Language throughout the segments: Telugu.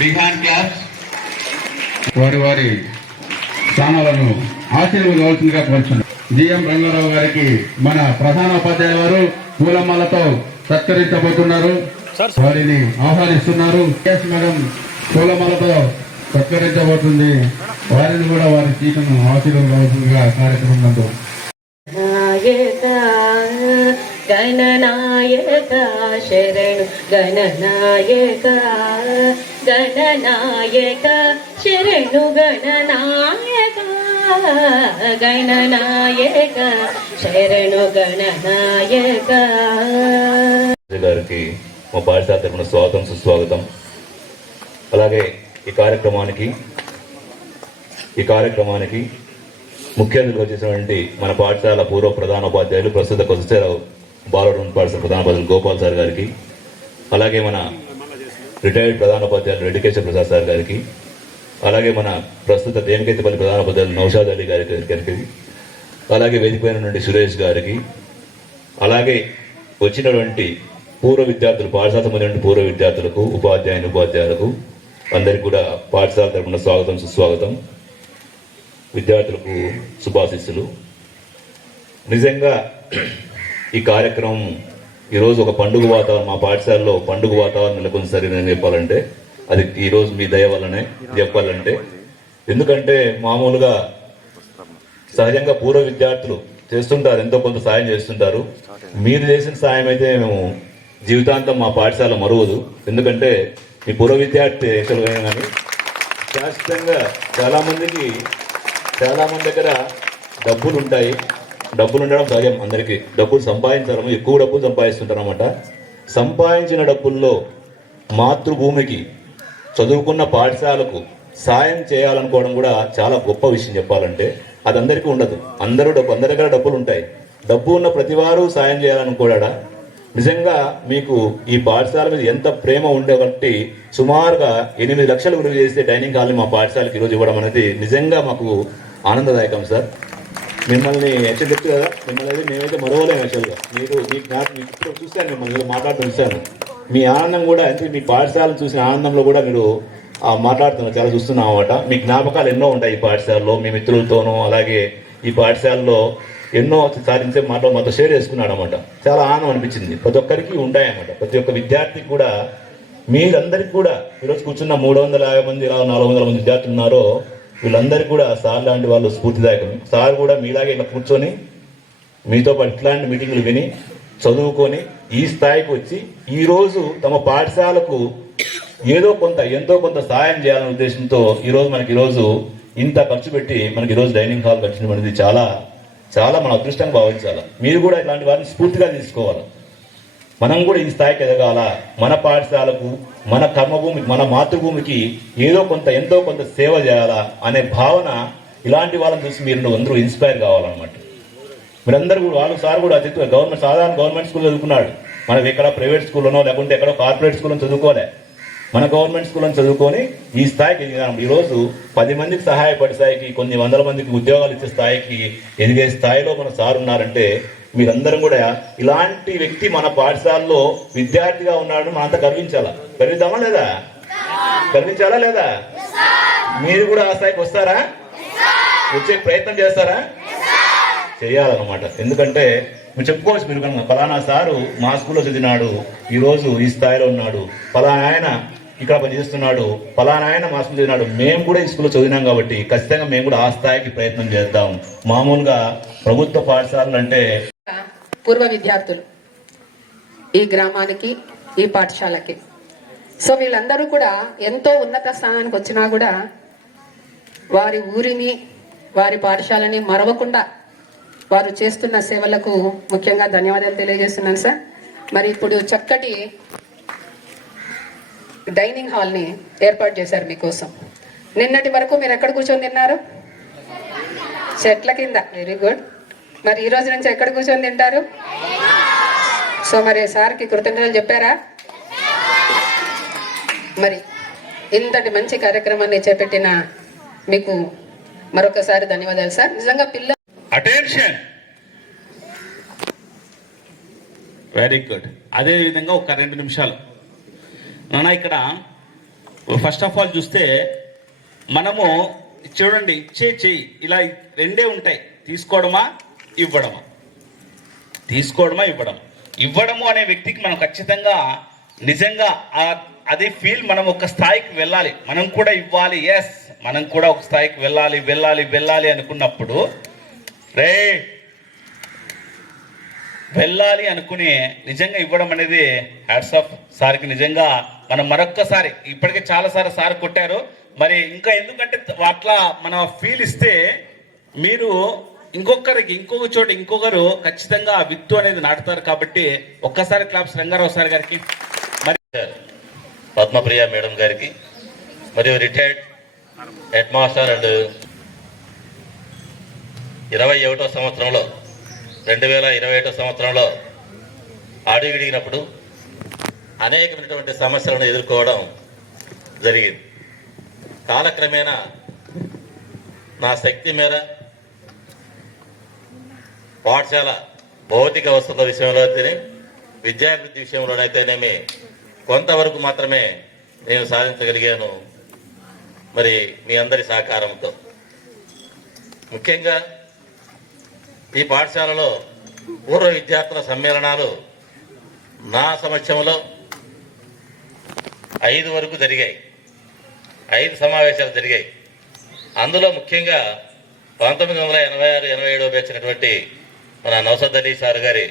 Big hand claps. వారి వారి స్థానాలను ఆశీర్వదించవలసిందిగా కోరుచున్నాను. జిఎం రంగారావు గారికి మన ప్రధాన ఉపాధ్యాయుల వారు పూలమాలతో సత్కరించబోతున్నారు. వారిని ఆహ్వానిస్తున్నారు. కేఎస్ మేడం పూలమాలతో సత్కరించబోతుంది. వారిని కూడా వారి సీటును ఆశీర్వదించవలసిందిగా కార్యక్రమం నందు గణనాయక శరణు గణనాయక గణనాయక శరణు గణనాయక గణనాయక శరణు గణనాయక గారికి మా పాఠశాల తరపున స్వాగతం సుస్వాగతం. అలాగే ఈ కార్యక్రమానికి ముఖ్య అతిథులుగా చేసినటువంటి మన పాఠశాల పూర్వ ప్రధానోపాధ్యాయులు ప్రస్తుత కొసచేరావు బాలవరం పాఠశాల ప్రధానోపాధ్యాయులు గోపాల్ సార్ గారికి, అలాగే మన రిటైర్డ్ ప్రధానోపాధ్యాయులు రెడ్డికేశ్వర ప్రసాద్ సార్ గారికి, అలాగే మన ప్రస్తుత దేనికైతేపల్లి ప్రధానోపాధ్యాయులు నౌషాద్ అలీ గారికి, అలాగే వేదికపైన నుండి సురేష్ గారికి, అలాగే వచ్చినటువంటి పూర్వ విద్యార్థులు పాఠశాల సంబంధించిన పూర్వ విద్యార్థులకు ఉపాధ్యాయులకు అందరికీ కూడా పాఠశాల తరపున స్వాగతం సుస్వాగతం. విద్యార్థులకు శుభాశీస్సులు. నిజంగా ఈ కార్యక్రమం ఈరోజు ఒక పండుగ వాతావరణం, మా పాఠశాలలో పండుగ వాతావరణం నెలకొంది సరే నేను చెప్పాలంటే అది ఈరోజు మీ దయ వల్లనే చెప్పాలంటే. ఎందుకంటే మామూలుగా సహజంగా పూర్వ విద్యార్థులు చేస్తుంటారు, ఎంతో కొంత సాయం చేస్తుంటారు. మీరు చేసిన సాయం అయితే మేము జీవితాంతం మా పాఠశాల మరువదు. ఎందుకంటే మీ పూర్వ విద్యార్థి యాక్చువల్గా కానీ శాశ్వతంగా చాలా మంది దగ్గర డబ్బులు ఉంటాయి. డబ్బులు ఉండడం సహజం, అందరికీ డబ్బులు సంపాదించడం, ఎక్కువ డబ్బులు సంపాదిస్తుంటారు అన్నమాట. సంపాదించిన డబ్బుల్లో మాతృభూమికి, చదువుకున్న పాఠశాలకు సాయం చేయాలనుకోవడం కూడా చాలా గొప్ప విషయం చెప్పాలంటే. అది అందరికీ ఉండదు. అందరి దగ్గర డబ్బులు ఉంటాయి. డబ్బు ఉన్న ప్రతి వారు సాయం చేయాలనుకోడా. నిజంగా మీకు ఈ పాఠశాల మీద ఎంత ప్రేమ ఉండే బట్టి సుమారుగా 8 లక్షలు విలువ చేసే డైనింగ్ హాల్ని మా పాఠశాలకు ఈరోజు ఇవ్వడం అనేది నిజంగా మాకు ఆనందదాయకం సార్. మిమ్మల్ని యాక్చువల్ చెప్తూ కదా, మిమ్మల్ని మేమైతే మరవలేము. యాక్చువల్గా మీకు చూశాను, మిమ్మల్ని మాట్లాడుతూ చూశాను. మీ ఆనందం కూడా అంటే మీ పాఠశాలను చూసిన ఆనందంలో కూడా మీరు మాట్లాడుతున్నారు, చాలా చూస్తున్నాం అన్నమాట. మీ జ్ఞాపకాలు ఎన్నో ఉంటాయి ఈ పాఠశాలలో, మీ మిత్రులతోనూ. అలాగే ఈ పాఠశాలలో ఎన్నో సాధించే మాటలు మాతో షేర్ చేసుకున్నాడు అన్నమాట. చాలా ఆనందం అనిపించింది. ప్రతి ఒక్కరికి ఉంటాయన్నమాట. ప్రతి ఒక్క విద్యార్థికి కూడా, మీరందరికీ కూడా ఈరోజు కూర్చున్న 350 మంది, 400 మంది విద్యార్థులు ఉన్నారో వీళ్ళందరికీ కూడా సార్ లాంటి వాళ్ళు స్ఫూర్తిదాయకం. సార్ కూడా మీలాగే ఇలా కూర్చొని మీతో పాటు ఇట్లాంటి మీటింగ్లు విని చదువుకొని ఈ స్థాయికి వచ్చి ఈరోజు తమ పాఠశాలకు ఎంతో కొంత సాయం చేయాలనే ఉద్దేశంతో ఈరోజు ఇంత ఖర్చు పెట్టి మనకి ఈరోజు డైనింగ్ హాల్ ఖర్చు అనేది చాలా మన అదృష్టంగా భావించాలి. మీరు కూడా ఇలాంటి వారిని స్ఫూర్తిగా తీసుకోవాలి. మనం కూడా ఈ స్థాయికి ఎదగాల. మన పాఠశాలకు, మన కర్మభూమికి, మన మాతృభూమికి ఎంతో కొంత సేవ చేయాలా అనే భావన, ఇలాంటి వాళ్ళని చూసి మీరు అందరూ ఇన్స్పైర్ కావాలన్నమాట. మీరందరూ కూడా, సార్ కూడా సాధారణ గవర్నమెంట్ స్కూల్ చదువుకున్నాడు. మనం ఎక్కడ ప్రైవేట్ స్కూల్లోనో లేకుంటే ఎక్కడో కార్పొరేట్ స్కూల్లో చదువుకోలే. మన గవర్నమెంట్ స్కూల్లో చదువుకొని ఈ స్థాయికి ఎదిగాం. ఈరోజు 10 మందికి సహాయపడే స్థాయికి, కొన్ని 100 మందికి ఉద్యోగాలు ఇచ్చే స్థాయికి ఎదిగే స్థాయిలో మన సార్ ఉన్నారంటే మీరందరం కూడా ఇలాంటి వ్యక్తి మన పాఠశాలలో విద్యార్థిగా ఉన్నాడని మనంతా గర్వించాలా. గర్వించాలా లేదా? మీరు కూడా ఆ స్థాయికి వస్తారా? వచ్చే ప్రయత్నం చేస్తారా? చేయాలన్నమాట. ఎందుకంటే మీరు చెప్పుకోవచ్చు, మీరు కనుక ఫలానా సారు మా స్కూల్లో చదివినాడు, ఈరోజు ఈ స్థాయిలో ఉన్నాడు, ఫలానా ఆయన ఇక్కడ పనిచేస్తున్నాడు, ఫలానా ఆయన మా స్కూల్ చదివినాడు, మేము కూడా ఈ స్కూల్లో చదివినాం కాబట్టి ఖచ్చితంగా మేము కూడా ఆ స్థాయికి ప్రయత్నం చేద్దాం. మామూలుగా ప్రభుత్వ పాఠశాలలు అంటే పూర్వ విద్యార్థులు ఈ గ్రామానికి, ఈ పాఠశాలకి, సో వీళ్ళందరూ కూడా ఎంతో ఉన్నత స్థానానికి వచ్చినా కూడా వారి ఊరిని, వారి పాఠశాలని మరవకుండా వారు చేస్తున్న సేవలకు ముఖ్యంగా ధన్యవాదాలు తెలియజేస్తున్నాను సార్. మరి ఇప్పుడు చక్కటి డైనింగ్ హాల్ని ఏర్పాటు చేశారు మీకోసం. నిన్నటి వరకు మీరు ఎక్కడ కూర్చొని తిన్నారు? చెట్ల కింద. Very good. మరి ఈ రోజు నుంచి ఎక్కడ కూర్చొని తింటారు? సో మరి సార్కి కృతజ్ఞతలు చెప్పారా? మరి ఇంతటి మంచి కార్యక్రమాన్ని చేపట్టిన మీకు మరొకసారి ధన్యవాదాలు సార్. నిజంగా పిల్లలు అటెన్షన్. Very good. అదే విధంగా ఒక 2 నిమిషాలు నాన్న, ఇక్కడ ఫస్ట్ ఆఫ్ ఆల్ చూస్తే మనము చూడండి, ఇచ్చే చెయ్యి ఇలా రెండే ఉంటాయి, తీసుకోవడమా ఇవ్వడమా. తీసుకోవడమా ఇవ్వడం. ఇవ్వడము అనే వ్యక్తికి మనం ఖచ్చితంగా నిజంగా అదే ఫీల్ మనం ఒక స్థాయికి వెళ్ళాలి, మనం కూడా ఇవ్వాలి, ఎస్ మనం కూడా ఒక స్థాయికి వెళ్ళాలి వెళ్ళాలి వెళ్ళాలి అనుకున్నప్పుడు వెళ్ళాలి అనుకుని నిజంగా ఇవ్వడం అనేది హ్యాట్స్ ఆఫ్ సార్కి. నిజంగా మనం మరొక్కసారి, ఇప్పటికే చాలాసార్లు సార్ కొట్టారు, మరి ఇంకా ఎందుకంటే అట్లా మన ఫీల్ ఇస్తే మీరు ఇంకొకరికి ఇంకొక చోట ఇంకొకరు ఖచ్చితంగా విత్తు అనేది నాటుతారు. కాబట్టి ఒక్కసారి క్లాప్స్ రంగారావు సార్ గారికి, మరి పద్మప్రియ మేడం గారికి, మరియు రిటైర్డ్ హెడ్ మాస్టర్ అండ్ 21వ సంవత్సరంలో 2021 సంవత్సరంలో అడుగుడిగినప్పుడు అనేకమైనటువంటి సమస్యలను ఎదుర్కోవడం జరిగింది. కాలక్రమేణా నా శక్తి మేర పాఠశాల భౌతిక వసతుల విషయంలో అయితేనే, విద్యాభివృద్ధి విషయంలోనైతేనేమి కొంతవరకు మాత్రమే నేను సాధించగలిగాను. మరి మీ అందరి సహకారంతో ముఖ్యంగా ఈ పాఠశాలలో పూర్వ విద్యార్థుల సమ్మేళనాలు నా సమక్షంలో 5 వరకు జరిగాయి. 5 సమావేశాలు జరిగాయి. అందులో ముఖ్యంగా 1986-87 వచ్చినటువంటి మన నౌసద్ అలీ సార్ గారి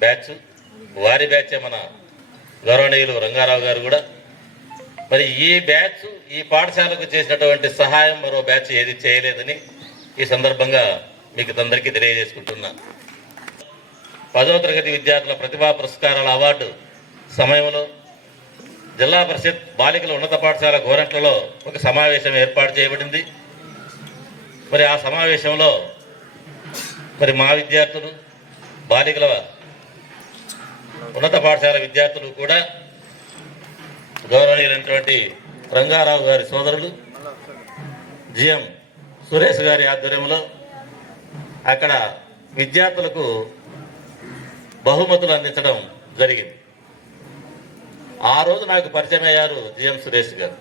బ్యాచ్, వారి బ్యాచే మన గౌరవనీయులు రంగారావు గారు కూడా. మరి ఈ బ్యాచ్ ఈ పాఠశాలకు చేసినటువంటి సహాయం మరో బ్యాచ్ ఏది చేయలేదని ఈ సందర్భంగా మీకు అందరికీ తెలియజేసుకుంటున్నా. 10వ తరగతి విద్యార్థుల ప్రతిభా పురస్కారాల అవార్డు సమయంలో జిల్లా పరిషత్ బాలికల ఉన్నత పాఠశాల గోరంట్లలో ఒక సమావేశం ఏర్పాటు చేయబడింది. మరి ఆ సమావేశంలో మరి మా విద్యార్థులు, బాలికల ఉన్నత పాఠశాల విద్యార్థులు కూడా గౌరవనీయులైనటువంటి రంగారావు గారి సోదరులు జిఎం సురేష్ గారి ఆధ్వర్యంలో అక్కడ విద్యార్థులకు బహుమతులు అందించడం జరిగింది. ఆ రోజు నాకు పరిచయం అయ్యారు జిఎం సురేష్ గారు.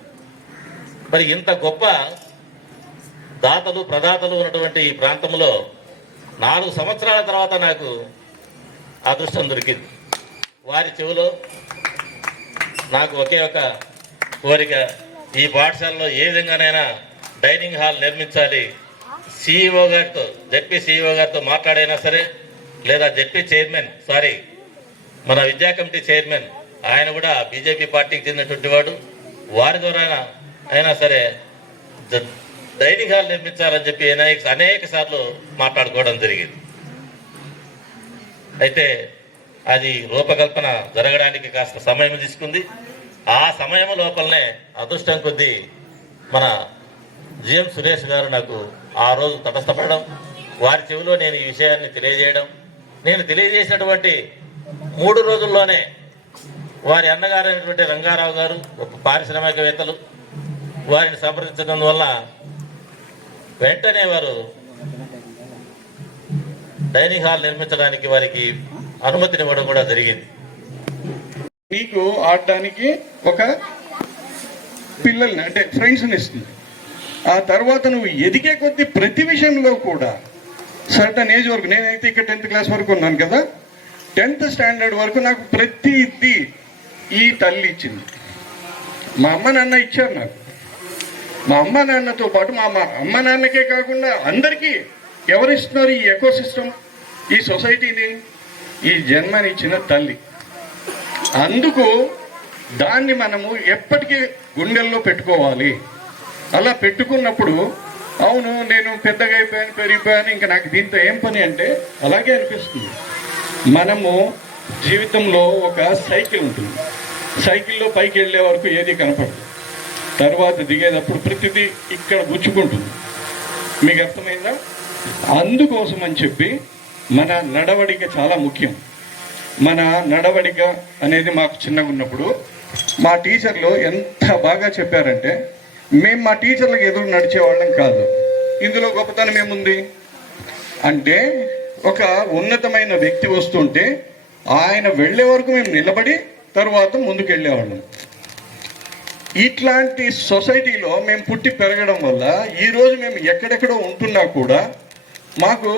మరి ఇంత గొప్ప దాతలు ప్రదాతలు ఉన్నటువంటి ఈ ప్రాంతంలో 4 సంవత్సరాల తర్వాత నాకు అదృష్టం దొరికింది. వారి చెవిలో నాకు ఒకే ఒక కోరిక, ఈ పాఠశాలలో ఏ విధంగానైనా డైనింగ్ హాల్ నిర్మించాలి. సిఇఓ గారితో, జెడ్పీ సిఇఓ గారితో మాట్లాడైనా సరే, లేదా జెడ్పీ చైర్మన్, మన విద్యా కమిటీ చైర్మన్, ఆయన కూడా బీజేపీ పార్టీకి చెందినటువంటి వాడు, వారి ద్వారా అయినా సరే డైనింగ్ హాల్ నిర్మించాలని చెప్పి అనేక సార్లు మాట్లాడుకోవడం జరిగింది. అయితే అది రూపకల్పన జరగడానికి కాస్త సమయం తీసుకుంది. ఆ సమయం లోపలనే అదృష్టం కొద్దీ మన జిఎం సురేష్ గారు నాకు ఆ రోజు తటస్థపడడం, వారి చెవిలో నేను ఈ విషయాన్ని తెలియజేయడం, నేను తెలియజేసినటువంటి 3 రోజుల్లోనే వారి అన్నగారైనటువంటి రంగారావు గారు, ఒక పారిశ్రామికవేత్తలు, వారిని సంప్రదించడం వల్ల వెంటనే వారు డైనింగ్ హాల్ నిర్మించడానికి వారికి అనుమతినివ్వడం కూడా జరిగింది. నీకు ఆడడానికి ఒక పిల్లల్ని అంటే ఫ్రెండ్స్ని ఇస్తుంది. ఆ తర్వాత నువ్వు ఎదిగే కొద్దీ ప్రతి విషయంలో కూడా సర్టన్ ఏజ్ వరకు, నేనైతే ఇక్కడ 10th క్లాస్ వరకు ఉన్నాను కదా, 10th స్టాండర్డ్ వరకు నాకు ప్రతిదీ ఈ తల్లి ఇచ్చింది. మా అమ్మ నాన్న ఇచ్చారు నాకు. మా అమ్మ నాన్నతో పాటు మా అమ్మ నాన్నకే కాకుండా అందరికీ ఎవరిస్తున్నారు ఈ ఎకో సిస్టమ్, ఈ సొసైటీని, ఈ జన్మనిచ్చిన తల్లి. అందుకు దాన్ని మనము ఎప్పటికీ గుండెల్లో పెట్టుకోవాలి. అలా పెట్టుకున్నప్పుడు అవును నేను పెద్దగా అయిపోయాను, పెరిగిపోయాను, ఇంకా నాకు దీంతో ఏం పని అంటే అలాగే అనిపిస్తుంది. మనము జీవితంలో ఒక సైకిల్ ఉంటుంది. సైకిల్లో పైకి వెళ్ళే వరకు ఏది కనపడదు, తర్వాత దిగేటప్పుడు ప్రతిదీ ఇక్కడ గుచ్చుకుంటుంది. మీకు అర్థమైందా? అందుకోసం అని చెప్పి మన నడవడిక చాలా ముఖ్యం. మన నడవడిక అనేది మాకు చిన్నగా ఉన్నప్పుడు మా టీచర్లు ఎంత బాగా చెప్పారంటే, మేము మా టీచర్లకు ఎదురు నడిచేవాళ్ళం కాదు. ఇందులో గొప్పతనం ఏముంది అంటే, ఒక ఉన్నతమైన వ్యక్తి వస్తుంటే ఆయన వెళ్ళే వరకు మేము నిలబడి తర్వాత ముందుకు వెళ్ళేవాళ్ళం. ఇట్లాంటి సొసైటీలో మేము పుట్టి పెరగడం వల్ల ఈరోజు మేము ఎక్కడెక్కడో ఉంటున్నా కూడా మాకు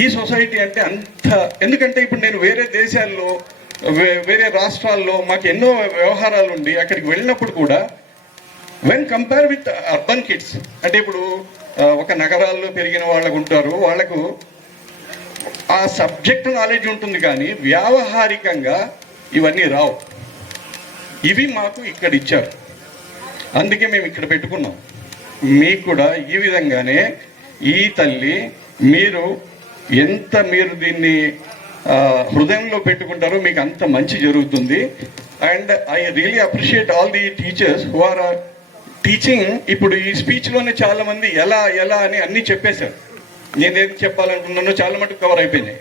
ఈ సొసైటీ అంటే అంత, ఎందుకంటే ఇప్పుడు నేను వేరే దేశాల్లో వేరే రాష్ట్రాల్లో మాకు ఎన్నో వ్యవహారాలు ఉండి అక్కడికి వెళ్ళినప్పుడు కూడా when compare with urban kids, అంటే ఇప్పుడు ఒక నగరాల్లో పెరిగిన వాళ్ళకు ఉంటారు, వాళ్ళకు ఆ సబ్జెక్ట్ నాలెడ్జ్ ఉంటుంది కానీ వ్యావహారికంగా ఇవన్నీ రావు. ఇవి మాకు ఇక్కడ ఇచ్చారు, అందుకే మేము ఇక్కడ పెట్టుకున్నాం. మీకు కూడా ఈ విధంగానే ఈ తల్లి మీరు మీరు దీన్ని హృదయంలో పెట్టుకుంటారో మీకు అంత మంచి జరుగుతుంది. And I really appreciate all the teachers who are teaching. ఇప్పుడు ఈ స్పీచ్లోనే చాలా మంది ఎలా ఎలా అని అన్నీ చెప్పేశారు. నేనేది చెప్పాలనుకున్నానో చాలా మటుకు కవర్ అయిపోయినాయి.